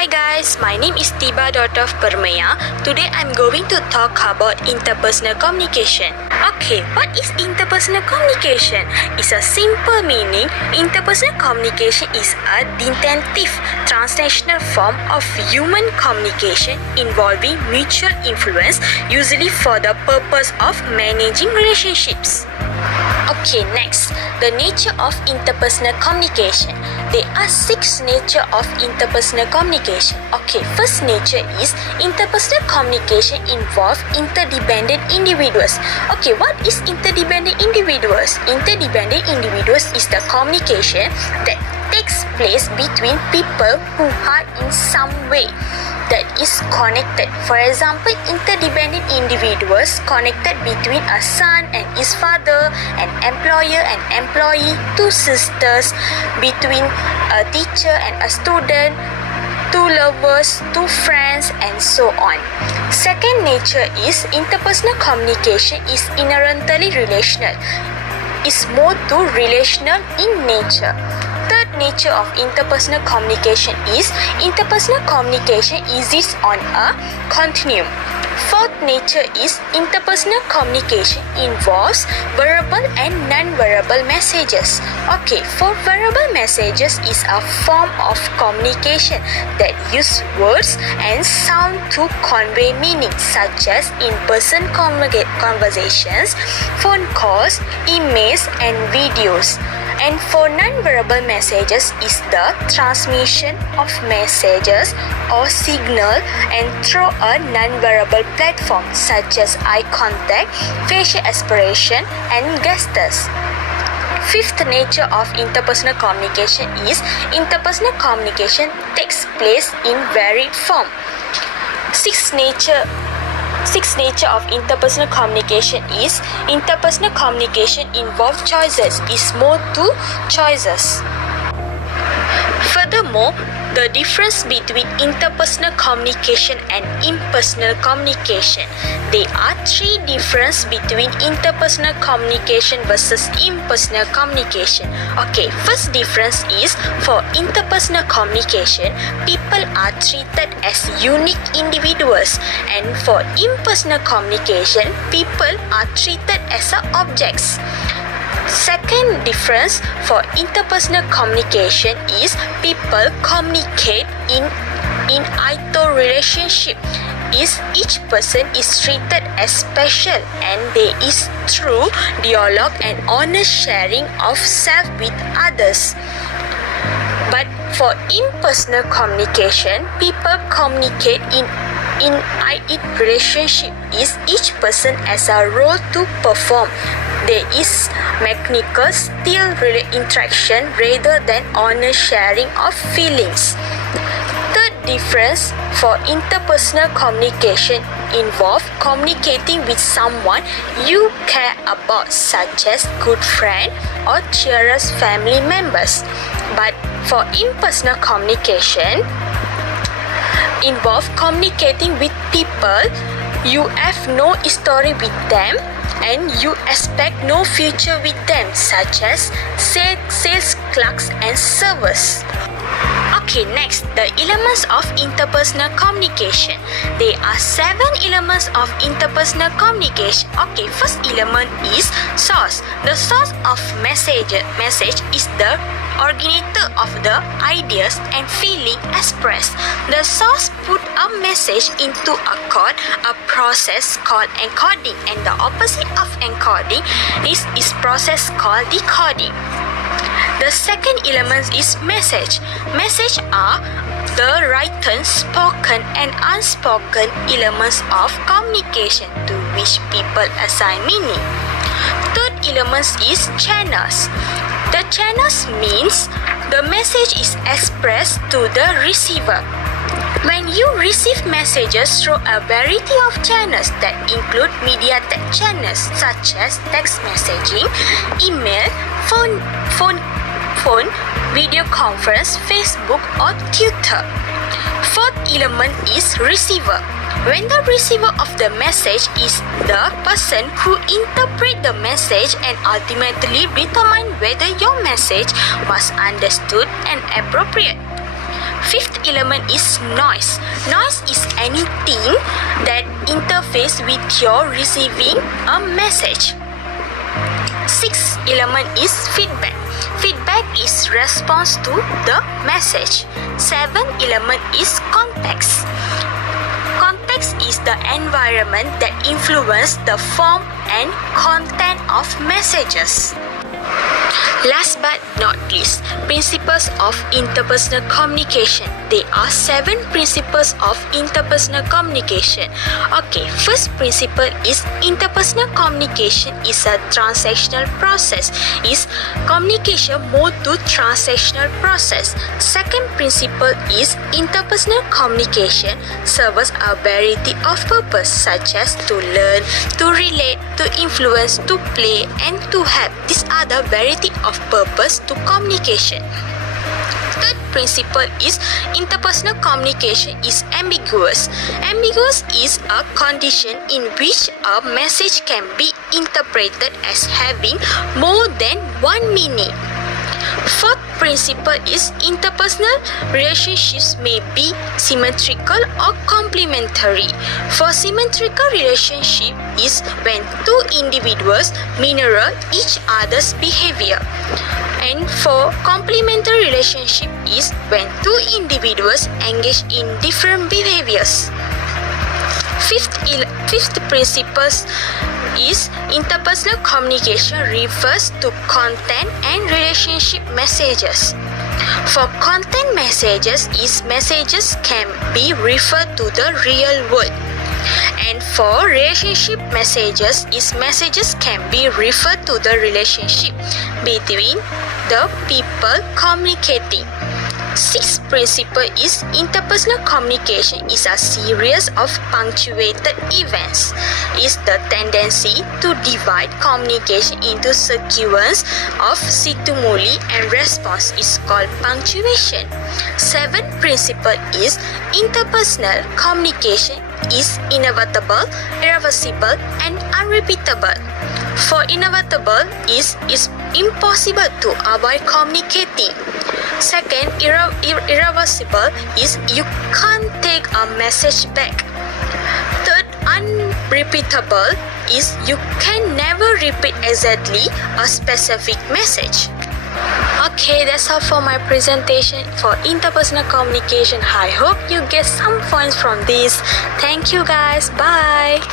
Hi guys, my name is Tiba daughter of Permaya. Today I'm going to talk about interpersonal communication. Okay, what is interpersonal communication? It's a simple meaning. Interpersonal communication is a distinctive transnational form of human communication involving mutual influence, usually for the purpose of managing relationships. Okay, next, the nature of interpersonal communication. There are 6 nature of interpersonal communication. Okay, first nature is interpersonal communication involve interdependent individuals. Okay, what is interdependent individuals? Interdependent individuals is the communication that takes place between people who are in some way that is connected. For example, interdependent individuals connected between a son and his father, an employer and employee, 2 sisters, between a teacher and a student, 2 lovers, 2 friends, and so on. Second nature is interpersonal communication is inherently relational. Is more to relational in nature. Third nature of interpersonal communication is interpersonal communication exists on a continuum. Fourth nature is interpersonal communication involves verbal and non-verbal messages. Okay, for verbal messages is a form of communication that use words and sound to convey meaning, such as in-person conversations, phone calls, emails, and videos. And for non-verbal messages is the transmission of messages or signal and through a non-verbal platform such as eye contact, facial expression, and gestures. Fifth nature of interpersonal communication is interpersonal communication takes place in varied form. Sixth nature of interpersonal communication is interpersonal communication involves choices, is more to choices. Furthermore, the difference between interpersonal communication and impersonal communication. There are 3 differences between interpersonal communication versus impersonal communication. Okay, first difference is for interpersonal communication, people are treated as unique individuals, and for impersonal communication, people are treated as objects. Second difference for interpersonal communication is people communicate in either relationship. Is each person is treated as special and there is true dialogue and honest sharing of self with others. But for impersonal communication, people communicate in relationship is each person as a role to perform. There is mechanical still interaction rather than honest sharing of feelings. Third difference for interpersonal communication involve communicating with someone you care about, such as good friend or cherished family members. But for impersonal communication involve communicating with people you have no history with them and you expect no future with them, such as sales clerks and servers. Okay, next, the elements of interpersonal communication. There are 7 elements of interpersonal communication. Okay, first element is source. The source of message is the originator of the ideas and feeling expressed. The source put a message into a code, a process called encoding, and the opposite of encoding is process called decoding. The second element is message. Message are the written, spoken, and unspoken elements of communication to which people assign meaning. Third element is channels. The channels means the message is expressed to the receiver. When you receive messages through a variety of channels that include mediated channels such as text messaging, email, phone, video conference, Facebook, or Twitter. Fourth element is receiver. When the receiver of the message is the person who interprets the message and ultimately determine whether your message was understood and appropriate. Fifth element is noise. Noise is anything that interface with your receiving a message. Sixth element is feedback. Feedback is response to the message. Seventh element is context. Context is the environment that influences the form and content of messages. Last but not least, principles of interpersonal communication. There are 7 principles of interpersonal communication. Okay, first principle is interpersonal communication is a transactional process. Is communication mode to transactional process. Second principle is interpersonal communication serves a variety of purpose such as to learn, to relate, to influence, to play, and to help. These are the variety of purpose to communication. Third principle is interpersonal communication is ambiguous. Ambiguous is a condition in which a message can be interpreted as having more than one meaning. Fourth principle is interpersonal relationships may be symmetrical or complementary. For symmetrical relationship is when two individuals mirror each other's behavior. And for complementary relationship is when two individuals engage in different behaviors. Fifth principle is interpersonal communication refers to content and relationship messages. For content messages is messages can be referred to the real world. And for relationship messages is messages can be referred to the relationship between the people communicating. Sixth principle is interpersonal communication is a series of punctuated events. Is the tendency to divide communication into sequence of stimuli and response is called punctuation. Seventh principle is interpersonal communication is inevitable, irreversible, and unrepeatable. For inevitable is impossible to avoid communicating. Second, irreversible is you can't take a message back. Third, unrepeatable is you can never repeat exactly a specific message. Okay, that's all for my presentation for interpersonal communication. I hope you get some points from this. Thank you guys. Bye.